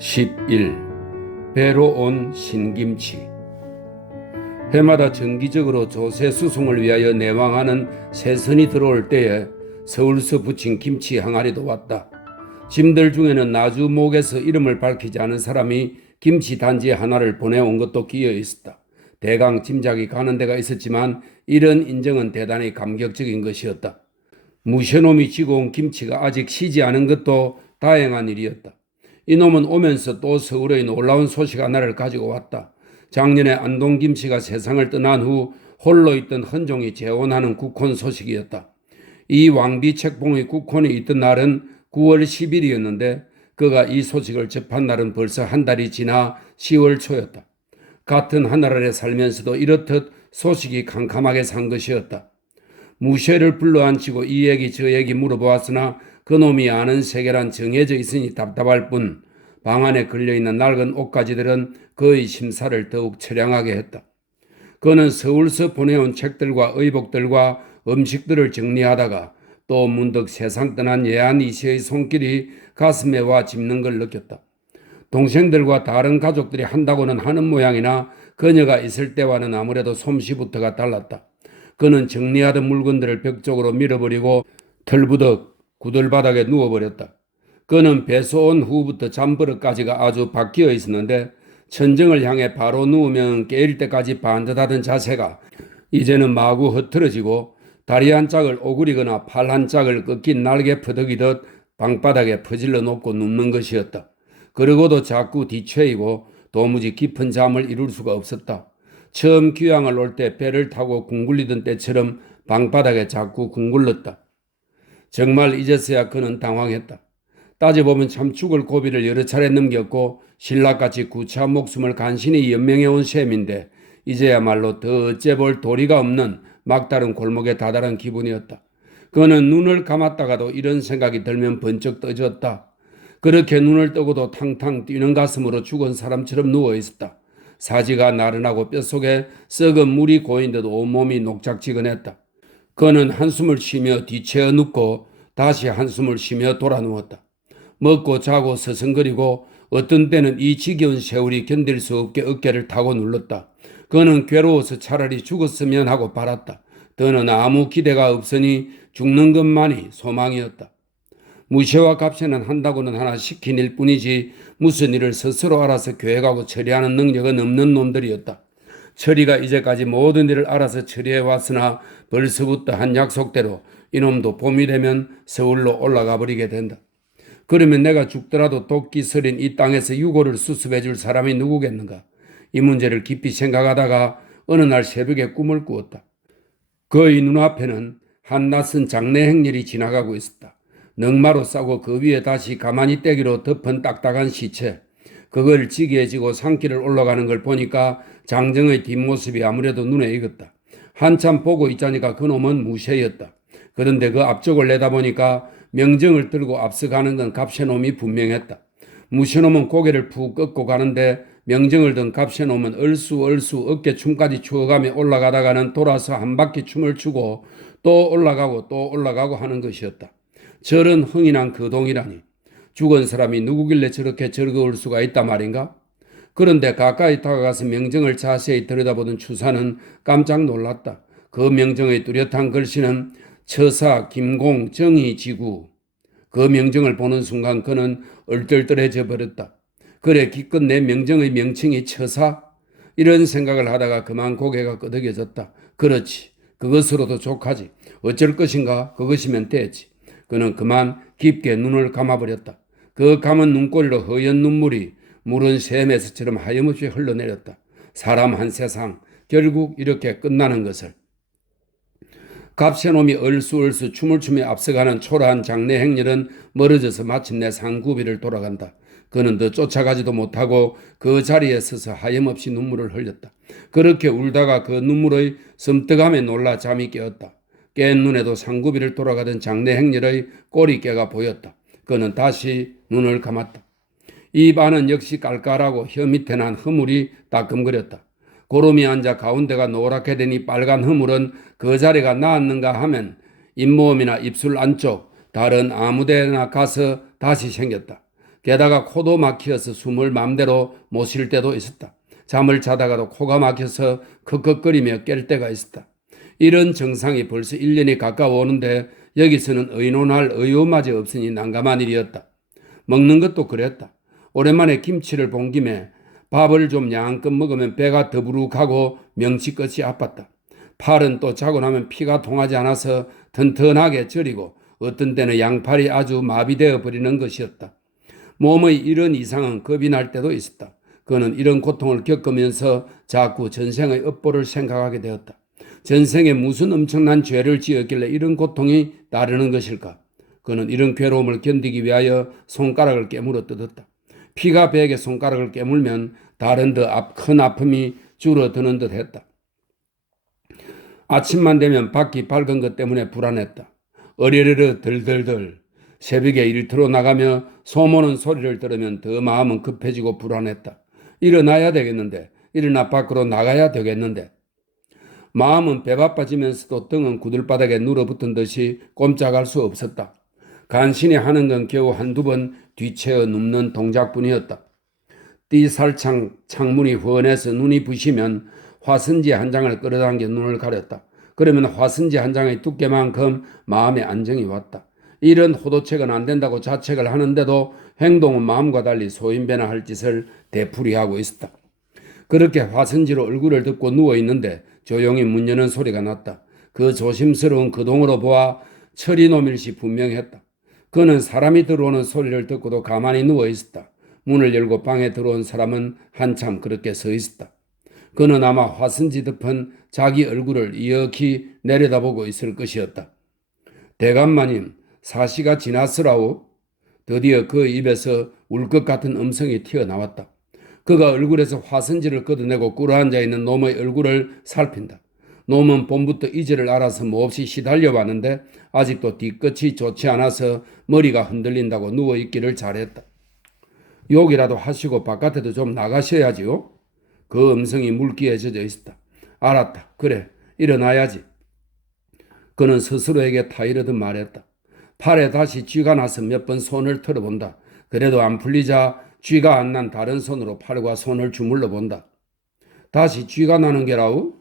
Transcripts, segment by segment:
11. 배로 온 신김치. 해마다 정기적으로 조세수송을 위하여 내왕하는 새선이 들어올 때에 서울서 부친 김치 항아리도 왔다. 짐들 중에는 나주목에서 이름을 밝히지 않은 사람이 김치 단지 하나를 보내온 것도 끼어 있었다. 대강 짐작이 가는 데가 있었지만 이런 인정은 대단히 감격적인 것이었다. 무쇠놈이 지고 온 김치가 아직 시지 않은 것도 다행한 일이었다. 이놈은 오면서 또 서울의 놀라운 소식 하나를 가지고 왔다. 작년에 안동김치가 세상을 떠난 후 홀로 있던 헌종이 재혼하는 국혼 소식이었다. 이 왕비 책봉의 국혼이 있던 날은 9월 10일이었는데 그가 이 소식을 접한 날은 벌써 한 달이 지나 10월 초였다. 같은 하늘 아래 살면서도 이렇듯 소식이 캄캄하게 산 것이었다. 무쇠를 불러앉히고 이 얘기 저 얘기 물어보았으나 그놈이 아는 세계란 정해져 있으니 답답할 뿐 방 안에 걸려있는 낡은 옷가지들은 그의 심사를 더욱 처량하게 했다. 그는 서울서 보내온 책들과 의복들과 음식들을 정리하다가 또 문득 세상 떠난 예한 이씨의 손길이 가슴에 와 짚는 걸 느꼈다. 동생들과 다른 가족들이 한다고는 하는 모양이나 그녀가 있을 때와는 아무래도 솜씨부터가 달랐다. 그는 정리하던 물건들을 벽 쪽으로 밀어버리고 털부덕 구들바닥에 누워버렸다. 그는 배소 온 후부터 잠버릇까지가 아주 바뀌어 있었는데 천정을 향해 바로 누우면 깨일 때까지 반듯하던 자세가 이제는 마구 흐트러지고 다리 한 짝을 오그리거나 팔 한 짝을 꺾인 날개 퍼덕이듯 방바닥에 퍼질러 놓고 눕는 것이었다. 그러고도 자꾸 뒤채이고 도무지 깊은 잠을 이룰 수가 없었다. 처음 귀향을 올 때 배를 타고 궁굴리던 때처럼 방바닥에 자꾸 궁굴렀다. 정말 이제서야 그는 당황했다. 따져보면 참 죽을 고비를 여러 차례 넘겼고 신락같이 구차한 목숨을 간신히 연명해온 셈인데 이제야말로 더 어째볼 도리가 없는 막다른 골목에 다다른 기분이었다. 그는 눈을 감았다가도 이런 생각이 들면 번쩍 떠졌다. 그렇게 눈을 뜨고도 탕탕 뛰는 가슴으로 죽은 사람처럼 누워있었다. 사지가 나른하고 뼛속에 썩은 물이 고인 듯 온몸이 녹작지근했다. 그는 한숨을 쉬며 뒤채어 눕고 다시 한숨을 쉬며 돌아 누웠다. 먹고 자고 서성거리고 어떤 때는 이 지겨운 세월이 견딜 수 없게 어깨를 타고 눌렀다. 그는 괴로워서 차라리 죽었으면 하고 바랐다. 더는 아무 기대가 없으니 죽는 것만이 소망이었다. 무쇠와 값에는 한다고는 하나 시킨 일 뿐이지 무슨 일을 스스로 알아서 계획하고 처리하는 능력은 없는 놈들이었다. 처리가 이제까지 모든 일을 알아서 처리해왔으나 벌써부터 한 약속대로 이놈도 봄이 되면 서울로 올라가 버리게 된다. 그러면 내가 죽더라도 도끼 서린 이 땅에서 유골을 수습해 줄 사람이 누구겠는가? 이 문제를 깊이 생각하다가 어느 날 새벽에 꿈을 꾸었다. 그의 눈앞에는 한 낯선 장례 행렬이 지나가고 있었다. 넝마로 싸고 그 위에 다시 가만히 떼기로 덮은 딱딱한 시체. 그걸 지게 지고 산길을 올라가는 걸 보니까 장정의 뒷모습이 아무래도 눈에 익었다. 한참 보고 있자니까 그놈은 무쇠였다. 그런데 그 앞쪽을 내다보니까 명정을 들고 앞서가는 건 갑새놈이 분명했다. 무쇠놈은 고개를 푹 꺾고 가는데 명정을 든 갑새놈은 얼쑤 어깨춤까지 추어가며 올라가다가는 돌아서 한 바퀴 춤을 추고 또 올라가고 하는 것이었다. 저런 흥이난 거동이라니. 죽은 사람이 누구길래 저렇게 즐거울 수가 있단 말인가? 그런데 가까이 다가가서 명정을 자세히 들여다보던 추사는 깜짝 놀랐다. 그 명정의 뚜렷한 글씨는 처사 김공 정의지구. 그 명정을 보는 순간 그는 얼떨떨해져 버렸다. 그래 기껏 내 명정의 명칭이 처사? 이런 생각을 하다가 그만 고개가 끄덕여졌다. 그렇지. 그것으로도 족하지. 어쩔 것인가? 그것이면 됐지. 그는 그만 깊게 눈을 감아버렸다. 그 감은 눈꼬리로 허연 눈물이 물은 샘에서처럼 하염없이 흘러내렸다. 사람 한 세상 결국 이렇게 끝나는 것을. 갑새놈이 얼쑤 춤을 추며 앞서가는 초라한 장례 행렬은 멀어져서 마침내 상구비를 돌아간다. 그는 더 쫓아가지도 못하고 그 자리에 서서 하염없이 눈물을 흘렸다. 그렇게 울다가 그 눈물의 섬뜩함에 놀라 잠이 깨었다. 깬 눈에도 상구비를 돌아가던 장례 행렬의 꼬리깨가 보였다. 그는 다시 눈을 감았다. 입 안은 역시 깔깔하고 혀 밑에 난 허물이 따끔거렸다. 고름이 앉아 가운데가 노랗게 되니 빨간 허물은 그 자리가 나았는가 하면 잇몸이나 입술 안쪽 다른 아무데나 가서 다시 생겼다. 게다가 코도 막혀서 숨을 맘대로 못 쉴 때도 있었다. 잠을 자다가도 코가 막혀서 컥컥거리며 깰 때가 있었다. 이런 증상이 벌써 1년이 가까워 오는데 여기서는 의논할 의욕마저 없으니 난감한 일이었다. 먹는 것도 그랬다. 오랜만에 김치를 본 김에 밥을 좀 양껏 먹으면 배가 더부룩하고 명치끝이 아팠다. 팔은 또 자고 나면 피가 통하지 않아서 튼튼하게 저리고 어떤 때는 양팔이 아주 마비되어 버리는 것이었다. 몸의 이런 이상은 겁이 날 때도 있었다. 그는 이런 고통을 겪으면서 자꾸 전생의 업보를 생각하게 되었다. 전생에 무슨 엄청난 죄를 지었길래 이런 고통이 나르는 것일까? 그는 이런 괴로움을 견디기 위하여 손가락을 깨물어 뜯었다. 피가 배에게 손가락을 깨물면 다른 더 큰 아픔이 줄어드는 듯 했다. 아침만 되면 밖이 밝은 것 때문에 불안했다. 어리르르 덜덜덜 새벽에 일터로 나가며 소모는 소리를 들으면 더 마음은 급해지고 불안했다. 일어나야 되겠는데, 일어나 밖으로 나가야 되겠는데. 마음은 배바빠지면서도 등은 구들바닥에 눌어붙은 듯이 꼼짝할 수 없었다. 간신히 하는 건 겨우 한두 번 뒤채어 눕는 동작뿐이었다. 띠살창 창문이 훤해서 눈이 부시면 화선지 한 장을 끌어당겨 눈을 가렸다. 그러면 화선지 한 장의 두께만큼 마음의 안정이 왔다. 이런 호도책은 안 된다고 자책을 하는데도 행동은 마음과 달리 소인배나 할 짓을 되풀이하고 있었다. 그렇게 화선지로 얼굴을 덮고 누워있는데 조용히 문 여는 소리가 났다. 그 조심스러운 거동으로 보아 철이놈일시 분명했다. 그는 사람이 들어오는 소리를 듣고도 가만히 누워있었다. 문을 열고 방에 들어온 사람은 한참 그렇게 서 있었다. 그는 아마 화선지 덮은 자기 얼굴을 이렇게 내려다보고 있을 것이었다. 대감마님, 사시가 지났으라오. 드디어 그 입에서 울 것 같은 음성이 튀어나왔다. 그가 얼굴에서 화선지를 걷어내고 꿇어앉아 있는 놈의 얼굴을 살핀다. 놈은 봄부터 이제를 알아서 몹시 시달려 왔는데 아직도 뒤끝이 좋지 않아서 머리가 흔들린다고 누워있기를 잘했다. 욕이라도 하시고 바깥에도 좀 나가셔야지요. 그 음성이 물기에 젖어 있었다. 알았다. 그래. 일어나야지. 그는 스스로에게 타이르듯 말했다. 팔에 다시 쥐가 나서 몇 번 손을 털어본다. 그래도 안 풀리자 쥐가 안 난 다른 손으로 팔과 손을 주물러 본다. 다시 쥐가 나는 게라우?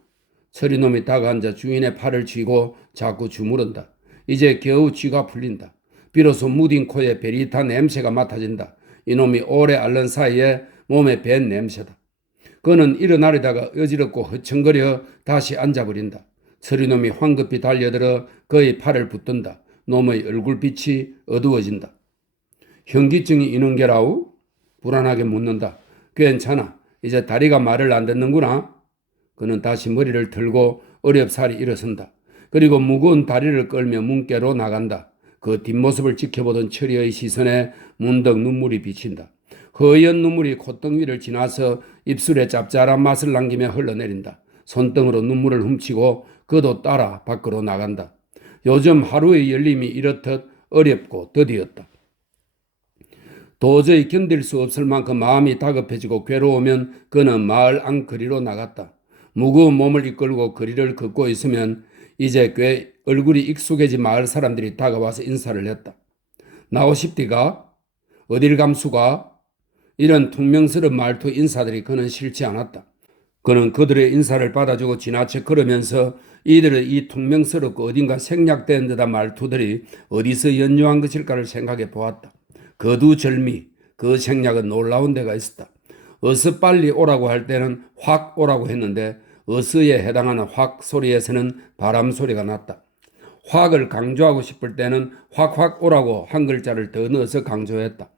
서리놈이 다가앉아 주인의 팔을 쥐고 자꾸 주무른다. 이제 겨우 쥐가 풀린다. 비로소 무딘 코에 베리탄 냄새가 맡아진다. 이놈이 오래 앓는 사이에 몸에 밴 냄새다. 그는 일어나려다가 어지럽고 허청거려 다시 앉아버린다. 서리놈이 황급히 달려들어 그의 팔을 붙든다. 놈의 얼굴빛이 어두워진다. 현기증이 있는 게라우? 불안하게 묻는다. 괜찮아. 이제 다리가 말을 안 듣는구나. 그는 다시 머리를 들고 어렵사리 일어선다. 그리고 무거운 다리를 끌며 문께로 나간다. 그 뒷모습을 지켜보던 철이의 시선에 문득 눈물이 비친다. 허연 눈물이 콧등 위를 지나서 입술에 짭짤한 맛을 남기며 흘러내린다. 손등으로 눈물을 훔치고 그도 따라 밖으로 나간다. 요즘 하루의 열림이 이렇듯 어렵고 더디었다. 도저히 견딜 수 없을 만큼 마음이 다급해지고 괴로우면 그는 마을 안거리로 나갔다. 무거운 몸을 이끌고 거리를 걷고 있으면 이제 꽤 얼굴이 익숙해진 마을 사람들이 다가와서 인사를 했다. 나오십디가? 어딜 감수가? 이런 퉁명스러운 말투 인사들이 그는 싫지 않았다. 그는 그들의 인사를 받아주고 지나쳐 걸으면서 이들의 이 퉁명스럽고 어딘가 생략된 듯한 말투들이 어디서 연유한 것일까를 생각해 보았다. 거두절미, 그 생략은 놀라운 데가 있었다. 어서 빨리 오라고 할 때는 확 오라고 했는데 어서에 해당하는 확 소리에서는 바람 소리가 났다. 확을 강조하고 싶을 때는 확확 오라고 한 글자를 더 넣어서 강조했다.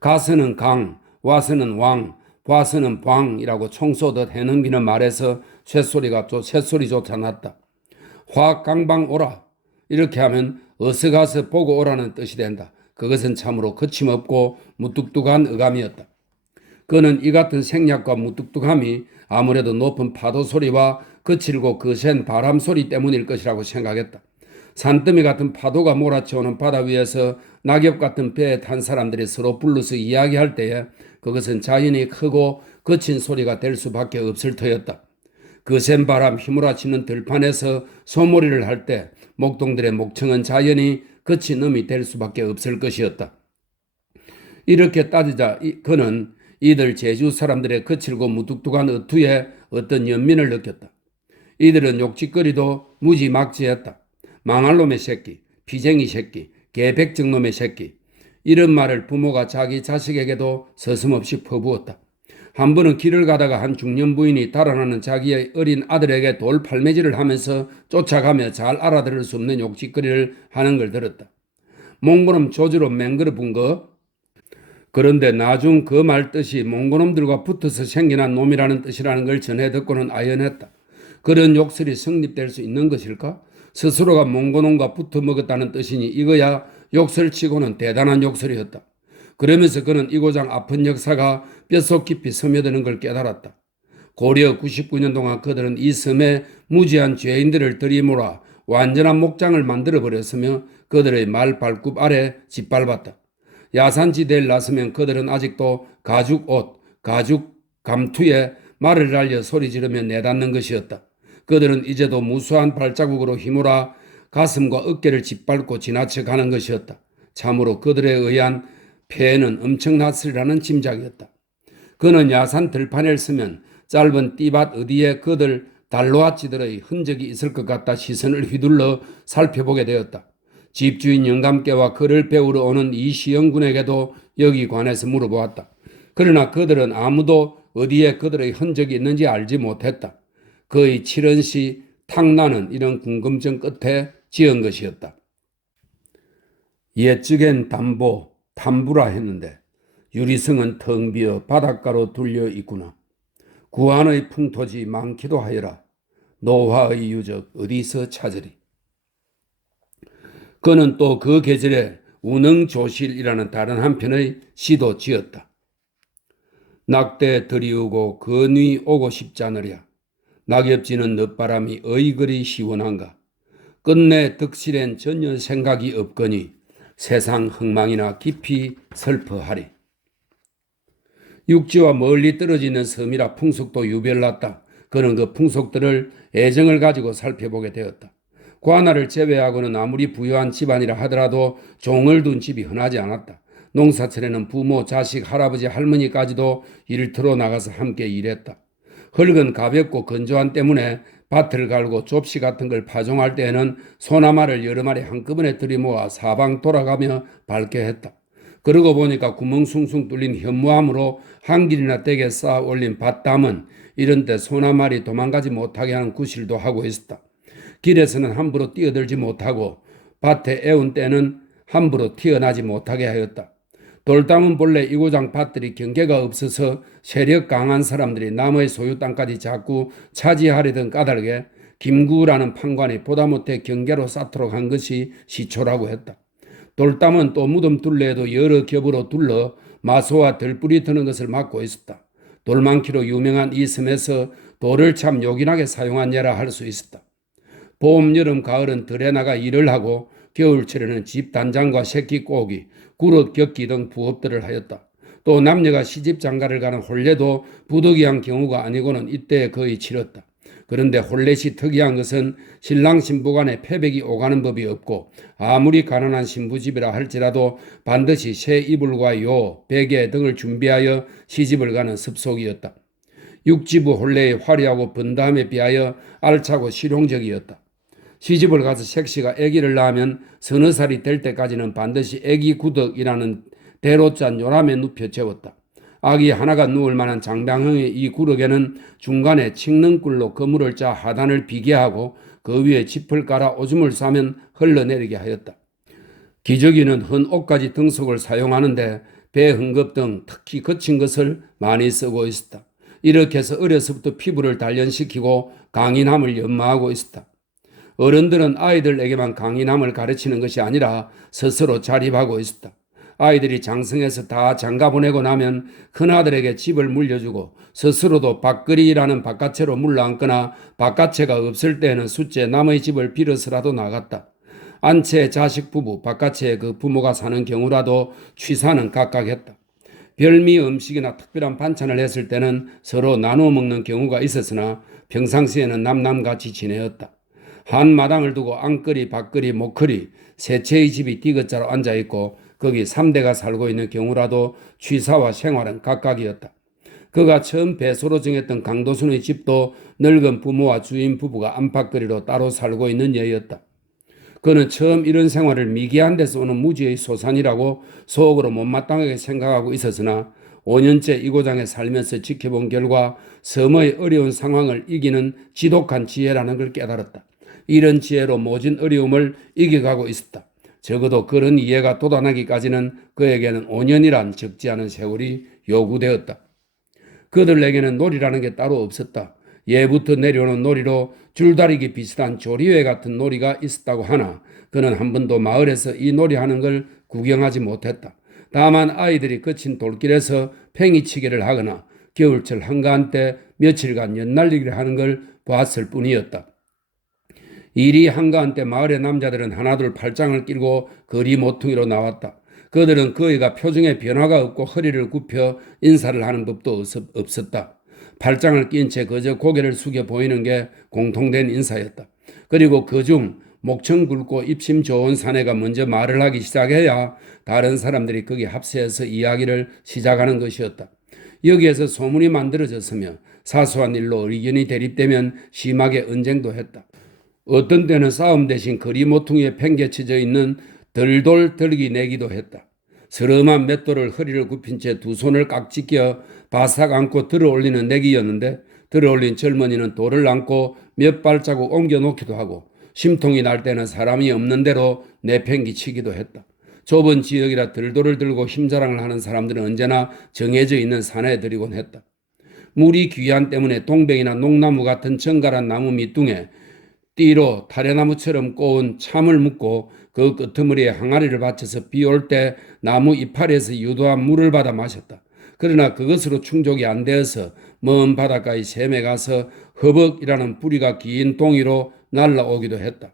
가서는 강, 와서는 왕, 봐서는 방이라고 청소듯 해넘기는 말에서 쇳소리조차 났다. 확 강방 오라. 이렇게 하면 어서 가서 보고 오라는 뜻이 된다. 그것은 참으로 거침없고 무뚝뚝한 어감이었다. 그는 이 같은 생략과 무뚝뚝함이 아무래도 높은 파도 소리와 거칠고 거센 바람 소리 때문일 것이라고 생각했다. 산더미 같은 파도가 몰아쳐오는 바다 위에서 낙엽 같은 배에 탄 사람들이 서로 불러서 이야기할 때에 그것은 자연히 크고 거친 소리가 될 수밖에 없을 터였다. 거센 바람 휘몰아치는 들판에서 소몰이를 할 때 목동들의 목청은 자연히 거친 음이 될 수밖에 없을 것이었다. 이렇게 따지자 그는 이들 제주 사람들의 거칠고 무뚝뚝한 어투에 어떤 연민을 느꼈다. 이들은 욕짓거리도 무지막지했다. 망할 놈의 새끼, 피쟁이 새끼, 개백정놈의 새끼. 이런 말을 부모가 자기 자식에게도 서슴없이 퍼부었다. 한 번은 길을 가다가 한 중년 부인이 달아나는 자기의 어린 아들에게 돌 팔매질을 하면서 쫓아가며 잘 알아들을 수 없는 욕짓거리를 하는 걸 들었다. 몽고놈 조주로 맹그러분 거. 그런데 나중 그 말 뜻이 몽고놈들과 붙어서 생겨난 놈이라는 뜻이라는 걸 전해 듣고는 아연했다. 그런 욕설이 성립될 수 있는 것일까? 스스로가 몽고놈과 붙어 먹었다는 뜻이니 이거야 욕설치고는 대단한 욕설이었다. 그러면서 그는 이고장 아픈 역사가 뼛속 깊이 스며드는 걸 깨달았다. 고려 99년 동안 그들은 이 섬에 무지한 죄인들을 들이몰아 완전한 목장을 만들어버렸으며 그들의 말 발굽 아래 짓밟았다. 야산지대를 나서면 그들은 아직도 가죽 옷, 가죽 감투에 말을 날려 소리 지르며 내닫는 것이었다. 그들은 이제도 무수한 발자국으로 휘몰아 가슴과 어깨를 짓밟고 지나쳐가는 것이었다. 참으로 그들에 의한 폐해는 엄청났으리라는 짐작이었다. 그는 야산 들판을 쓰면 짧은 띠밭 어디에 그들 달로아치들의 흔적이 있을 것 같다 시선을 휘둘러 살펴보게 되었다. 집주인 영감께와 그를 배우러 오는 이시영군에게도 여기 관해서 물어보았다. 그러나 그들은 아무도 어디에 그들의 흔적이 있는지 알지 못했다. 그의 7원시 탕나는 이런 궁금증 끝에 지은 것이었다. 옛적엔 담부라 했는데 유리성은 텅 비어 바닷가로 둘려 있구나. 구한의 풍토지 많기도 하여라. 노화의 유적 어디서 찾으리. 그는 또 그 계절에 운흥조실이라는 다른 한편의 시도 지었다. 낙대 들이우고 건위 오고 싶지 않으랴. 낙엽지는 늦바람이 어이그리 시원한가. 끝내 득실엔 전혀 생각이 없거니 세상 흥망이나 깊이 슬퍼하리. 육지와 멀리 떨어지는 섬이라 풍속도 유별났다. 그는 그 풍속들을 애정을 가지고 살펴보게 되었다. 관아를 제외하고는 아무리 부유한 집안이라 하더라도 종을 둔 집이 흔하지 않았다. 농사철에는 부모, 자식, 할아버지, 할머니까지도 일터로 나가서 함께 일했다. 흙은 가볍고 건조한 때문에 밭을 갈고 좁시 같은 걸 파종할 때에는 소나마를 여러 마리 한꺼번에 들이모아 사방 돌아가며 밟게 했다. 그러고 보니까 구멍 숭숭 뚫린 현무암으로 한 길이나 떼게 쌓아 올린 밭담은 이런 때 소나마리 도망가지 못하게 하는 구실도 하고 있었다. 길에서는 함부로 뛰어들지 못하고 밭에 애운 때는 함부로 튀어나지 못하게 하였다. 돌담은 본래 이고장 밭들이 경계가 없어서 세력 강한 사람들이 남의 소유 땅까지 자꾸 차지하려던 까닭에 김구라는 판관이 보다 못해 경계로 쌓도록 한 것이 시초라고 했다. 돌담은 또 무덤 둘레에도 여러 겹으로 둘러 마소와 들불이 드는 것을 막고 있었다. 돌 많기로 유명한 이 섬에서 돌을 참 요긴하게 사용한 예라 할 수 있었다. 봄, 여름, 가을은 들에 나가 일을 하고 겨울철에는 집 단장과 새끼 꼬기, 구릇 격기 등 부업들을 하였다. 또 남녀가 시집 장가를 가는 혼례도 부득이한 경우가 아니고는 이때에 거의 치렀다. 그런데 혼례시 특이한 것은 신랑 신부 간에 패백이 오가는 법이 없고 아무리 가난한 신부집이라 할지라도 반드시 새 이불과 요, 베개 등을 준비하여 시집을 가는 습속이었다. 육지부 혼례의 화려하고 번다함에 비하여 알차고 실용적이었다. 시집을 가서 색시가 아기를 낳으면 서너 살이 될 때까지는 반드시 아기 구덕이라는 대로 짠 요람에 눕혀 재웠다. 아기 하나가 누울 만한 장당형의 이 구럭에는 중간에 칡능꿀로 그물을 짜 하단을 비게 하고 그 위에 짚을 깔아 오줌을 싸면 흘러내리게 하였다. 기저귀는 흔 옷가지 등속을 사용하는데 배 흥겁 등 특히 거친 것을 많이 쓰고 있었다. 이렇게 해서 어려서부터 피부를 단련시키고 강인함을 연마하고 있었다. 어른들은 아이들에게만 강인함을 가르치는 것이 아니라 스스로 자립하고 있었다. 아이들이 장성해서 다 장가보내고 나면 큰아들에게 집을 물려주고 스스로도 밥그리라는 바깥채로 물러앉거나 바깥채가 없을 때에는 숫째 남의 집을 빌어서라도 나갔다. 안채 자식 부부, 바깥채 그 부모가 사는 경우라도 취사는 각각 했다. 별미 음식이나 특별한 반찬을 했을 때는 서로 나누어 먹는 경우가 있었으나 평상시에는 남남같이 지내었다. 한 마당을 두고 안거리, 밖거리, 목거리 세 채의 집이 디귿자로 앉아있고 거기 3대가 살고 있는 경우라도 취사와 생활은 각각이었다. 그가 처음 배소로 정했던 강도순의 집도 늙은 부모와 주인 부부가 안팎거리로 따로 살고 있는 예였다. 그는 처음 이런 생활을 미개한 데서 오는 무지의 소산이라고 속으로 못마땅하게 생각하고 있었으나 5년째 이고장에 살면서 지켜본 결과 섬의 어려운 상황을 이기는 지독한 지혜라는 걸 깨달았다. 이런 지혜로 모진 어려움을 이겨가고 있었다. 적어도 그런 이해가 돋아나기까지는 그에게는 5년이란 적지 않은 세월이 요구되었다. 그들에게는 놀이라는 게 따로 없었다. 예부터 내려오는 놀이로 줄다리기 비슷한 조리회 같은 놀이가 있었다고 하나 그는 한 번도 마을에서 이 놀이하는 걸 구경하지 못했다. 다만 아이들이 거친 돌길에서 팽이치기를 하거나 겨울철 한가한 때 며칠간 연날리기를 하는 걸 봤을 뿐이었다. 이리 한가한 때 마을의 남자들은 하나둘 팔짱을 끼고 거리 모퉁이로 나왔다. 그들은 그 애가 표정에 변화가 없고 허리를 굽혀 인사를 하는 법도 없었다. 팔짱을 낀 채 그저 고개를 숙여 보이는 게 공통된 인사였다. 그리고 그중 목청 굵고 입심 좋은 사내가 먼저 말을 하기 시작해야 다른 사람들이 거기 합세해서 이야기를 시작하는 것이었다. 여기에서 소문이 만들어졌으며 사소한 일로 의견이 대립되면 심하게 언쟁도 했다. 어떤 때는 싸움 대신 거리 모퉁이에 팽개쳐져 있는 덜돌 들기 내기도 했다. 스름한 맷돌을 허리를 굽힌 채 두 손을 깍지 껴 바싹 안고 들어올리는 내기였는데 들어올린 젊은이는 돌을 안고 몇 발자국 옮겨놓기도 하고 심통이 날 때는 사람이 없는 대로 내팽기치기도 했다. 좁은 지역이라 들돌을 들고 힘자랑을 하는 사람들은 언제나 정해져 있는 사내들이곤 했다. 물이 귀한 때문에 동백이나 농나무 같은 정갈한 나무 밑둥에 띠로 타래나무처럼 꼬은 참을 묶고 그 끄트머리에 항아리를 받쳐서 비 올 때 나무 이파리에서 유도한 물을 받아 마셨다. 그러나 그것으로 충족이 안 되어서 먼 바닷가의 샘에 가서 허벅이라는 뿌리가 긴 동이로 날라오기도 했다.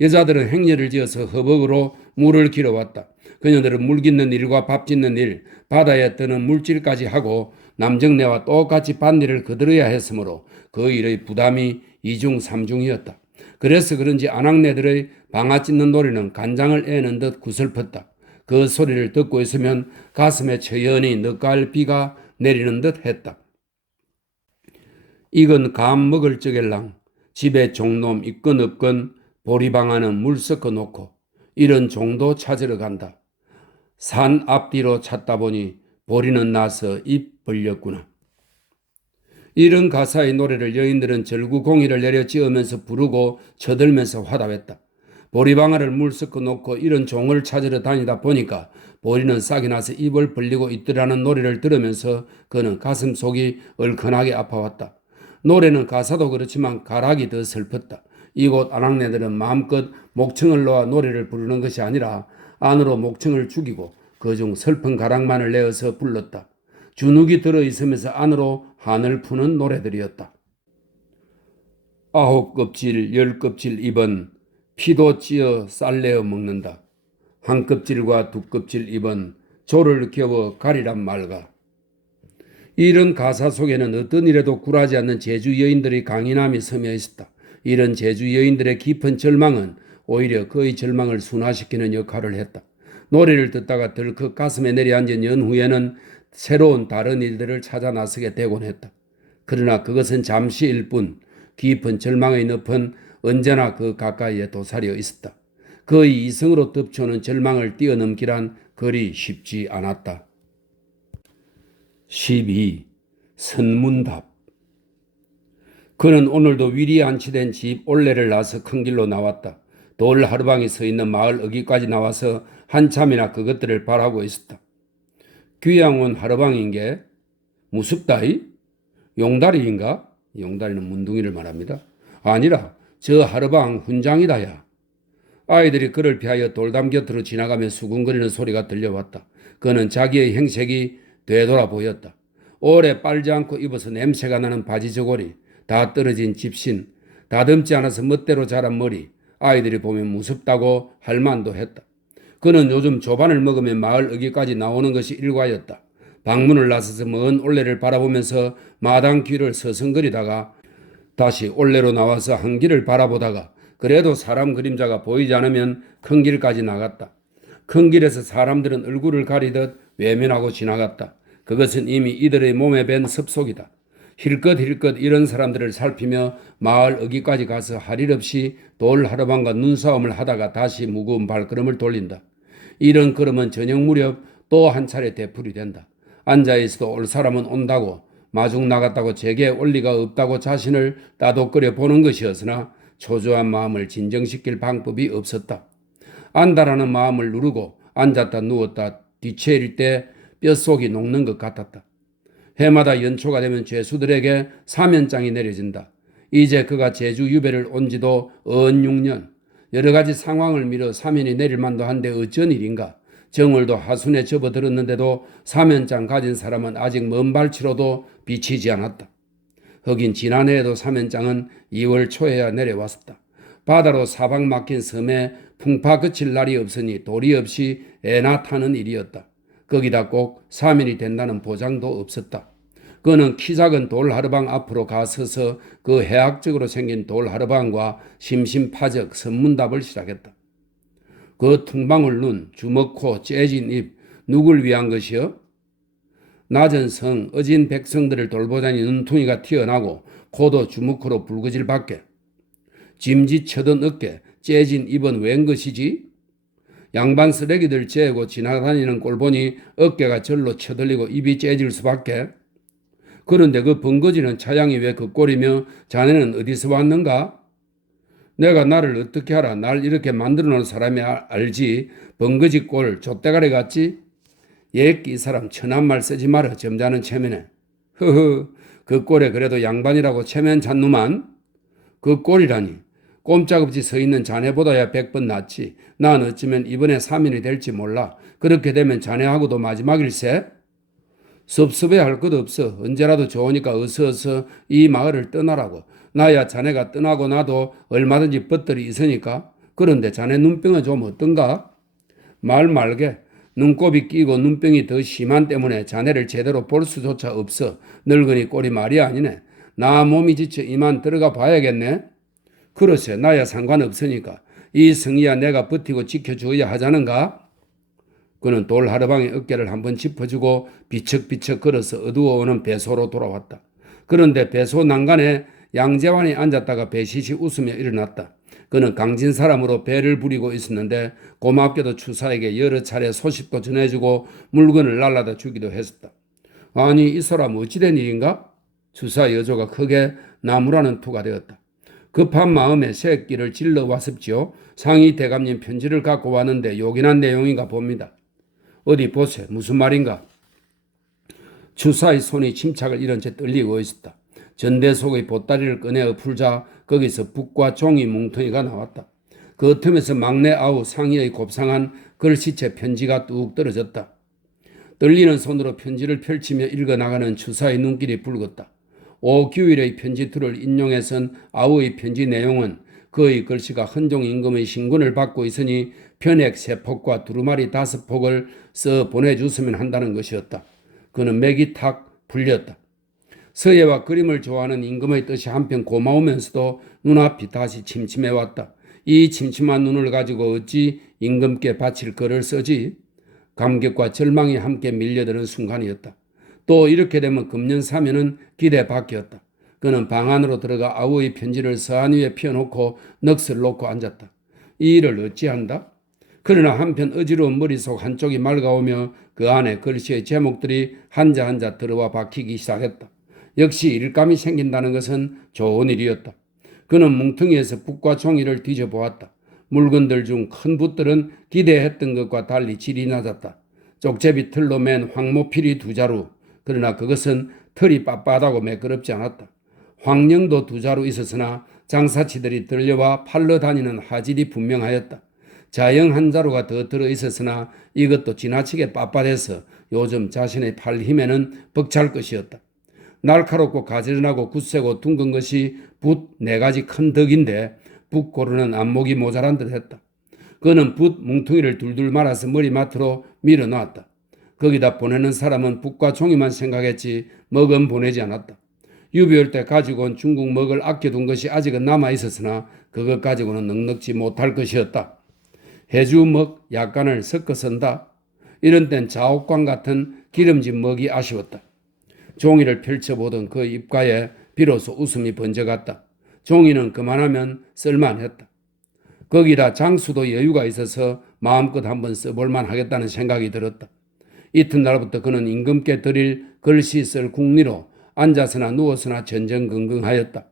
여자들은 행렬을 지어서 허벅으로 물을 길어왔다. 그녀들은 물 깃는 일과 밥 짓는 일, 바다에 뜨는 물질까지 하고 남정네와 똑같이 밭일을 거들어야 했으므로 그 일의 부담이 이중삼중이었다. 그래서 그런지 아낙네들의 방아 찢는 놀이는 간장을 애는 듯 구슬펐다. 그 소리를 듣고 있으면 가슴에 처연히 늦가을 비가 내리는 듯 했다. 이건 감 먹을 적엘랑 집에 종놈 있건 없건 보리방아는 물 섞어 놓고 이런 종도 찾으러 간다. 산 앞뒤로 찾다 보니 보리는 나서 입 벌렸구나. 이런 가사의 노래를 여인들은 절구공이를 내려 지으면서 부르고 쳐들면서 화답했다. 보리방아를 물 섞어 놓고 이런 종을 찾으러 다니다 보니까 보리는 싹이 나서 입을 벌리고 있더라는 노래를 들으면서 그는 가슴 속이 얼큰하게 아파왔다. 노래는 가사도 그렇지만 가락이 더 슬펐다. 이곳 아낙네들은 마음껏 목청을 놓아 노래를 부르는 것이 아니라 안으로 목청을 죽이고 그중 슬픈 가락만을 내어서 불렀다. 주눅이 들어있으면서 안으로 한을 푸는 노래들이었다. 9껍질 10껍질 입은 피도 찌어 쌀내어 먹는다. 한 껍질과 두 껍질 입은 조를 겨워 가리란 말가. 이런 가사 속에는 어떤 일에도 굴하지 않는 제주 여인들의 강인함이 스며 있었다. 이런 제주 여인들의 깊은 절망은 오히려 그의 절망을 순화시키는 역할을 했다. 노래를 듣다가 덜컥 가슴에 내려앉은 연후에는 새로운 다른 일들을 찾아 나서게 되곤 했다. 그러나 그것은 잠시일 뿐 깊은 절망의 늪은 언제나 그 가까이에 도사려 있었다. 그의 이성으로 덮쳐오는 절망을 뛰어넘기란 그리 쉽지 않았다. 12. 선문답. 그는 오늘도 위리에 안치된 집 올레를 나서 큰 길로 나왔다. 돌 하루방이 서 있는 마을 어귀까지 나와서 한참이나 그것들을 바라고 있었다. 귀양온 하루방인 게 무섭다이? 용다리인가? 용다리는 문둥이를 말합니다. 아니라 저 하루방 훈장이다야. 아이들이 그를 피하여 돌담 곁으로 지나가며 수군거리는 소리가 들려왔다. 그는 자기의 행색이 되돌아 보였다. 오래 빨지 않고 입어서 냄새가 나는 바지 저고리, 다 떨어진 집신, 다듬지 않아서 멋대로 자란 머리, 아이들이 보면 무섭다고 할 만도 했다. 그는 요즘 조반을 먹으며 마을 어귀까지 나오는 것이 일과였다. 방문을 나서서 먼 올레를 바라보면서 마당 귀를 서성거리다가 다시 올레로 나와서 한 길을 바라보다가 그래도 사람 그림자가 보이지 않으면 큰 길까지 나갔다. 큰 길에서 사람들은 얼굴을 가리듯 외면하고 지나갔다. 그것은 이미 이들의 몸에 밴 습속이다. 힐끗힐끗 이런 사람들을 살피며 마을 어귀까지 가서 할 일 없이 돌 하르방과 눈싸움을 하다가 다시 무거운 발걸음을 돌린다. 이런 걸음은 저녁 무렵 또 한 차례 되풀이된다. 앉아있어도 올 사람은 온다고 마중 나갔다고 제게 원리가 없다고 자신을 따독거려 보는 것이었으나 초조한 마음을 진정시킬 방법이 없었다. 안다라는 마음을 누르고 앉았다 누웠다 뒤채일 때 뼛속이 녹는 것 같았다. 해마다 연초가 되면 죄수들에게 사면장이 내려진다. 이제 그가 제주 유배를 온 지도 언 6년. 여러 가지 상황을 미뤄 사면이 내릴 만도 한데 어쩐 일인가. 정월도 하순에 접어들었는데도 사면장 가진 사람은 아직 먼 발치로도 비치지 않았다. 하긴 지난해에도 사면장은 2월 초에야 내려왔었다. 바다로 사방 막힌 섬에 풍파 그칠 날이 없으니 도리 없이 애나 타는 일이었다. 거기다 꼭 사면이 된다는 보장도 없었다. 그는 키 작은 돌하르방 앞으로 가서서 그 해학적으로 생긴 돌하르방과 심심파적 선문답을 시작했다. 그 퉁방울 눈, 주먹코, 째진 입, 누굴 위한 것이여? 낮은 성, 어진 백성들을 돌보자니 눈퉁이가 튀어나고 코도 주먹코로 붉어질 밖에. 짐짓 쳐든 어깨, 째진 입은 웬 것이지? 양반 쓰레기들 재고 지나다니는 꼴 보니 어깨가 절로 쳐들리고 입이 째질 수밖에. 그런데 그 번거지는 차양이 왜 그 꼴이며 자네는 어디서 왔는가? 내가 나를 어떻게 알아? 날 이렇게 만들어 놓은 사람이 알지. 번거지 꼴 좆대가리 같지? 예끼 이 사람 천한 말 쓰지 마라. 점잖은 체면에. 허허 그 꼴에 그래도 양반이라고 체면 잡누만? 그 꼴이라니. 꼼짝없이 서 있는 자네보다야 100번 낫지. 난 어쩌면 이번에 사면이 될지 몰라. 그렇게 되면 자네하고도 마지막일세? 섭섭해할 것 없어. 언제라도 좋으니까 어서 이 마을을 떠나라고. 나야 자네가 떠나고 나도 얼마든지 벗들이 있으니까. 그런데 자네 눈병은 좀 어떤가? 말 말게. 눈곱이 끼고 눈병이 더 심한 때문에 자네를 제대로 볼 수조차 없어. 늙으니 꼴이 말이 아니네. 나 몸이 지쳐 이만 들어가 봐야겠네. 그렇세. 나야 상관없으니까. 이 성이야 내가 버티고 지켜줘야 하자는가? 그는 돌하르방의 어깨를 한번 짚어주고 비척비척 걸어서 어두워오는 배소로 돌아왔다. 그런데 배소 난간에 양재환이 앉았다가 배시시 웃으며 일어났다. 그는 강진 사람으로 배를 부리고 있었는데 고맙게도 추사에게 여러 차례 소식도 전해주고 물건을 날라다 주기도 했었다. 아니 이 사람 어찌된 일인가? 추사 여조가 크게 나무라는 투가 되었다. 급한 마음에 새끼를 질러 왔습지요. 상위 대감님 편지를 갖고 왔는데 요긴한 내용인가 봅니다. 어디 보세. 무슨 말인가? 추사의 손이 침착을 잃은 채 떨리고 있었다. 전대 속의 보따리를 꺼내어 풀자 거기서 붓과 종이 뭉텅이가 나왔다. 그 틈에서 막내 아우 상의의 곱상한 글씨체 편지가 뚝 떨어졌다. 떨리는 손으로 편지를 펼치며 읽어나가는 추사의 눈길이 붉었다. 오규일의 편지투를 인용해선 아우의 편지 내용은 그의 글씨가 헌종 임금의 신군을 받고 있으니 편액 3폭과 두루마리 5폭을 써 보내주으면 한다는 것이었다. 그는 맥이 탁 풀렸다. 서예와 그림을 좋아하는 임금의 뜻이 한편 고마우면서도 눈앞이 다시 침침해왔다. 이 침침한 눈을 가지고 어찌 임금께 바칠 글을 쓰지? 감격과 절망이 함께 밀려드는 순간이었다. 또 이렇게 되면 금년 사면은 기대 밖이었다. 그는 방 안으로 들어가 아우의 편지를 서한 위에 펴놓고 넋을 놓고 앉았다. 이 일을 어찌한다? 그러나 한편 어지러운 머릿속 한쪽이 맑아오며 그 안에 글씨의 제목들이 한자 한자 들어와 박히기 시작했다. 역시 일감이 생긴다는 것은 좋은 일이었다. 그는 뭉텅이에서 붓과 종이를 뒤져보았다. 물건들 중 큰 붓들은 기대했던 것과 달리 질이 낮았다. 쪽제비 틀로 맨 황모필이 2자루. 그러나 그것은 털이 빳빳하고 매끄럽지 않았다. 황령도 2자루 있었으나 장사치들이 들려와 팔러 다니는 화질이 분명하였다. 자영 1자루가 더 들어있었으나 이것도 지나치게 빳빳해서 요즘 자신의 팔 힘에는 벅찰 것이었다. 날카롭고 가지런하고 굳세고 둥근 것이 붓 4가지 큰 덕인데 붓 고르는 안목이 모자란 듯 했다. 그는 붓 뭉퉁이를 둘둘 말아서 머리맡으로 밀어놨다. 거기다 보내는 사람은 붓과 종이만 생각했지 먹은 보내지 않았다. 유비올 때 가지고 온 중국 먹을 아껴둔 것이 아직은 남아있었으나 그것 가지고는 넉넉지 못할 것이었다. 해주먹 약간을 섞어 쓴다. 이런 땐 자옥광 같은 기름진 먹이 아쉬웠다. 종이를 펼쳐보던 그 입가에 비로소 웃음이 번져갔다. 종이는 그만하면 쓸만했다. 거기다 장수도 여유가 있어서 마음껏 한번 써볼만 하겠다는 생각이 들었다. 이튿날부터 그는 임금께 드릴 글씨 쓸 궁리로 앉아서나 누워서나 전전긍긍하였다.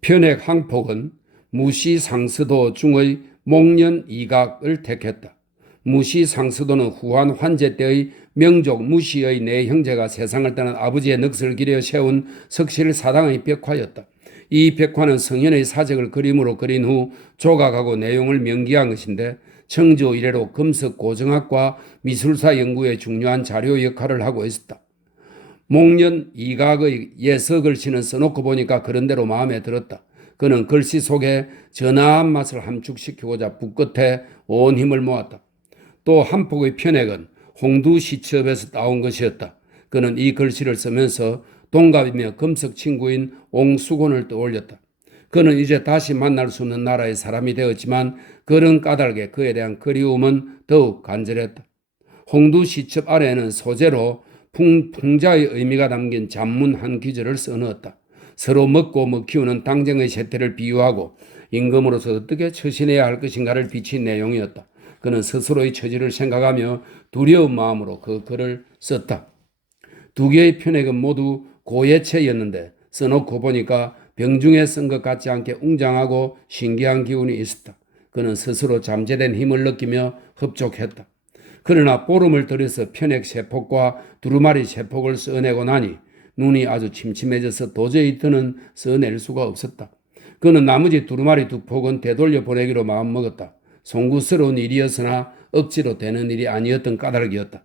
편액 항폭은 무시상스도 중의 목련이각을 택했다. 무시상스도는 후한 환제 때의 명족 무시의 네 형제가 세상을 떠난 아버지의 넋을 기려 세운 석실사당의 벽화였다. 이 벽화는 성현의 사적을 그림으로 그린 후 조각하고 내용을 명기한 것인데 청조 이래로 금속 고정학과 미술사 연구에 중요한 자료 역할을 하고 있었다. 목련 이각의 예서 글씨는 써놓고 보니까 그런대로 마음에 들었다. 그는 글씨 속에 전화한 맛을 함축시키고자 붓끝에 온 힘을 모았다. 또 한 폭의 편액은 홍두 시첩에서 따온 것이었다. 그는 이 글씨를 쓰면서 동갑이며 금석 친구인 옹수곤을 떠올렸다. 그는 이제 다시 만날 수 없는 나라의 사람이 되었지만 그런 까닭에 그에 대한 그리움은 더욱 간절했다. 홍두 시첩 아래에는 소재로 풍자의 의미가 담긴 잡문 한 귀절을 써넣었다. 서로 먹고 먹히우는 당정의 세태를 비유하고 임금으로서 어떻게 처신해야 할 것인가를 비친 내용이었다. 그는 스스로의 처지를 생각하며 두려운 마음으로 그 글을 썼다. 두 개의 편액은 모두 고예체였는데 써놓고 보니까 병중에 쓴 것 같지 않게 웅장하고 신기한 기운이 있었다. 그는 스스로 잠재된 힘을 느끼며 흡족했다. 그러나 보름을 들여서 편액 세폭과 두루마리 세폭을 써내고 나니 눈이 아주 침침해져서 도저히 더는 써낼 수가 없었다. 그는 나머지 두루마리 두 폭은 되돌려 보내기로 마음먹었다. 송구스러운 일이었으나 억지로 되는 일이 아니었던 까닭이었다.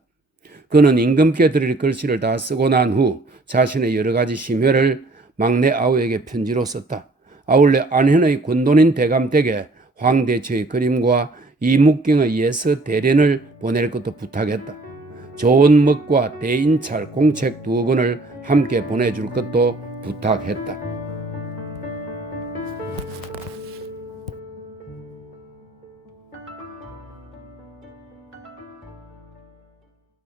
그는 임금께 드릴 글씨를 다 쓰고 난 후 자신의 여러 가지 심혈을 막내 아우에게 편지로 썼다. 아울러 안현의 군돈인 대감댁에 황대처의 그림과 이묵경의 예서 대련을 보낼 것도 부탁했다. 좋은 먹과 대인찰 공책 2권을 함께 보내줄 것도 부탁했다.